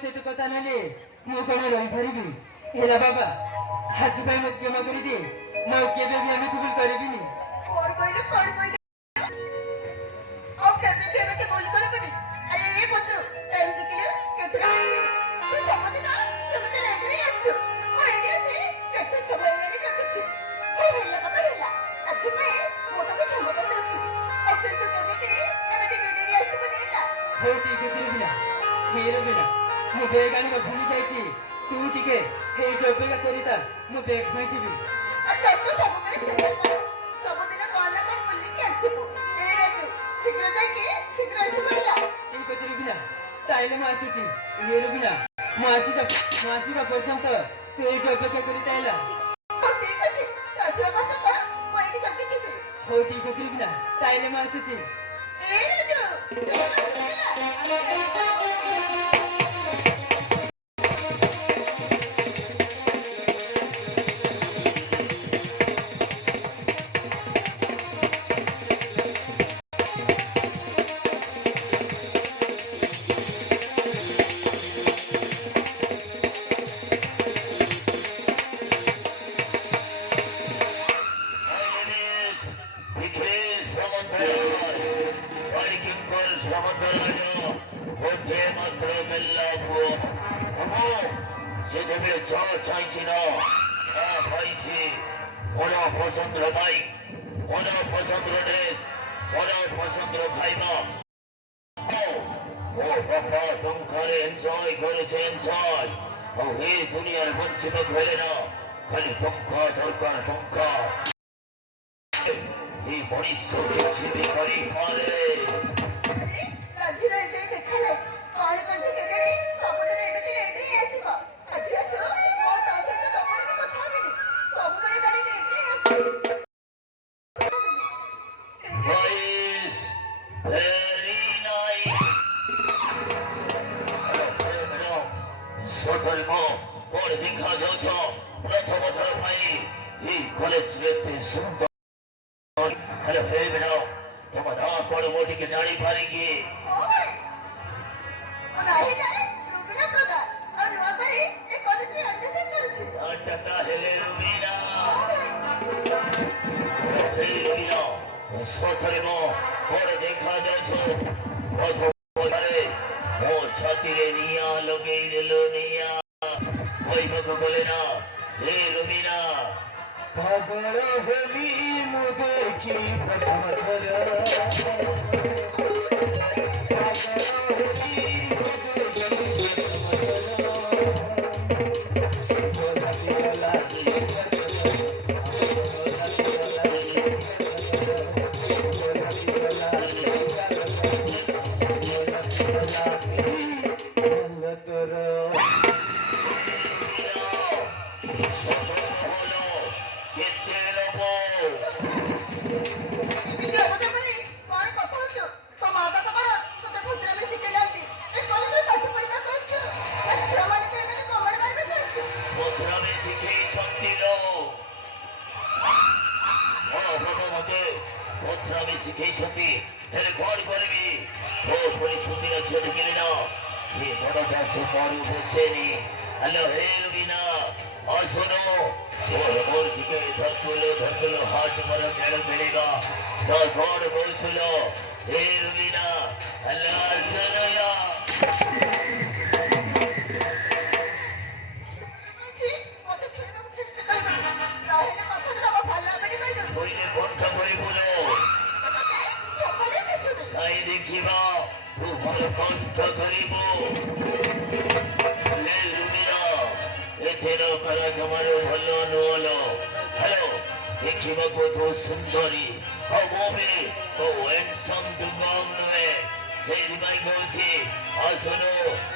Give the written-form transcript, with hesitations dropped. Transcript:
ସେଠୁ କଥା ନେଲେ ମୁଁ କଣ ରହିପାରିବି? ହେଲା ବାବା, ଆଜି ପାଇଁ ମତେ କ୍ଷମା କରିଦିଏ। ମୁଁ ଆଉ କେବେ ବି ଏମିତି ଭୁଲ କରିବିନି। କଣ କହିଲୁ କଣ କହିଲୁ? ଆଉ କେବେ କେବେ କି ଭୁଲ କରିବୁନି? ଆରେ ଏ ବନ୍ଧୁ ଏମିତି କିରେ କେତେ ତୁ ସବୁଦିନ ରେଡି ଆସିଛୁ ଟିକେ ହେଇଠି ଅପେକ୍ଷା କରିଥା ମୁଁ ବ୍ୟାଗ୍ ଧୋଇଯିବି। ଆଉ ତୋର ତ ସବୁବେଳେ ସେଇଆ କର। ସବୁଦିନ କଣ ନା କଣ ବୁଲିକି ଆସିବୁ। ଏ ରାଜୁ, ଶୀଘ୍ର ଯାଇକି ଶୀଘ୍ର ଆସିବୁ ହେଲା। ଠିକ୍ ଅଛି ରୁବିନା, ତାହେଲେ ମୁଁ ଆସୁଛି। ଇଏ ରୁବିନା, ମୁଁ ଆସିବା ପର୍ଯ୍ୟନ୍ତ ତୁ ଏଇଠି ଅପେକ୍ଷା କରିଥା ହେଲା। ହଉ ଠିକ୍ ଅଛି, ତୁ ଆସିବା ପର୍ଯ୍ୟନ୍ତ ମୁଁ ଏଇଠି ଜଗିଥିବି। ହଉ ଠିକ୍ ଅଛି ରୁବିନା, ତାହେଲେ ମୁଁ ଆସୁଛି। ଏ ରାଜୁ, ଶୀଘ୍ର ଆସିବୁ ହେଲା। যেভাবে যা চাইছি না তা পাইছি। ওরা পছন্দ বাইক, ওরা পছন্দ ড্রেস, ওরা পছন্দ খাইবা। ও বাবা টঙ্কারে এনজয় করেছে এনজয়। ও হে দুনিয়ার বঞ্চিত খেলে না, খালি টঙ্কা দরকার টঙ্কা। এই মনুষ্যকে জীবিকারী পারে। ଆରେ, ରାଜୁର ଏଯାଏଁ ଦେଖା ନାହିଁ। କଣ କରୁଛି କେଜାଣି? ସବୁଦିନ ଏମିତି ଲେଟ୍ରେ ହିଁ ଆସିବ। ଆଜି ଆସୁ, ମୁଁ ତା ସହିତ ଜମାରୁ ବି କଥା ହେବିନି। ସବୁବେଳେ ଖାଲି ଲେଟ୍ରେ ହିଁ ଆସୁଛି। Nice, very nice. ସତର୍କ କଣ ଦେଖାଯାଉଛ? ପ୍ରଥମ ଥର ପାଇଁ ଏହି କଲେଜରେ ଏତେ ସୁନ୍ଦର। ହେଲୋ ହେ ମ୍ୟାଡାମ, ତମ ନାଁ କଣ ମୁଁ ଟିକେ ଜାଣିପାରେ କି? ଓ ଭାଇ, ମୋ ନାଁ ହେଲା ରୁବିନା ପ୍ରଧାନ। ଆଉ ନୂଆ କରି ଏ କଲେଜରେ ଆଡମିସନ କରୁଛି। ନାଁଟା ତାହେଲେ ରୁବିନା। ଓ ଭାଇ, ହେ ରୁବିନା, ସତରେ ମୋ କଣ ଦେଖାଯାଉଛ? ପ୍ରଥମରେ ମୋ ଛାତିରେ ନିଆଁ ଲଗେଇଦେଲ ନିଆଁ। କହିବାକୁ ଗଲେ ନା ହେ ରୁବିନା। ପାଗଳ ହେଲି ମୁଁ ଦେଖି ପ୍ରଥମ ଥର। ପାଗଳ ହେଲି ମୁଁ ଦେଖି ଏମିତି ଅଭଦ୍ର କରି କଣ କଥା ହଉଛୁ? ତୋ ମା ବାପା କଣ ତୋତେ ଭଦ୍ରାମୀ ଶିଖେଇନାହାନ୍ତି? ଏ କଲେଜରେ ପାଠ ପଢିବାକୁ ଆସିଛୁ। ଏ ଝିଅମାନଙ୍କୁ ଏମିତି କମେଣ୍ଟ ମାରିବାକୁ ଆସିଛୁ। ମଥୁରାରେ ଶିଖେଇଛନ୍ତି ଲୋ। ବାବା ମତେ ମଥୁରାରେ ଶିଖେଇଛନ୍ତି। ହେଲେ କଣ କରିବି? ଓ ପରି ସୁନ୍ଦର ଝିଅଟି ମିଳିଲା। ଏ ବଡ଼ଟା ଜମାରୁ ବୁଝେନି। ହ୍ୟାଲୋ ହେ ରୁବିନା, ଶୁଣୁ ମୋର ଟିକେ ଧରକୁଲ ହାଟ ମୋର ମେଳ ମିଳିବା। ତ କଣ କହୁଥିଲ ହେ ରୁବିନା? ହ୍ୟାଲୋ ଶୁଣୁୟା। କହୁଛି, ମତେ ଛୁଇଁବାକୁ ଚେଷ୍ଟା କରିବୁନି। ନହେଲେ କଥାଟା ତମ ଭଲ ଭାବରେ କହିଦେବି। କହିଲେ କଣ୍ଠ କରିବୁଲ। ତତେ ଚପଲରେ ଛେଚୁନି। କାଇ ଦେଖିବା ତୁ ମୋର କଣ୍ଠ କରିବୁ। ହେ ରୁବିନା, ଏଥର କର ଜମାରୁ ଭଲ ନୁହଲ। ହ୍ୟାଲୋ, ଦେଖିବାକୁ ତୁ ସୁନ୍ଦରୀ। ଆଉ ମୁଁ ବି ହ୍ୟାଣ୍ଡସମ୍ ଟୁ କମ୍ ନୁହେଁ। ସେଇଥିପାଇଁ କହୁଛି ଆସୁନୁ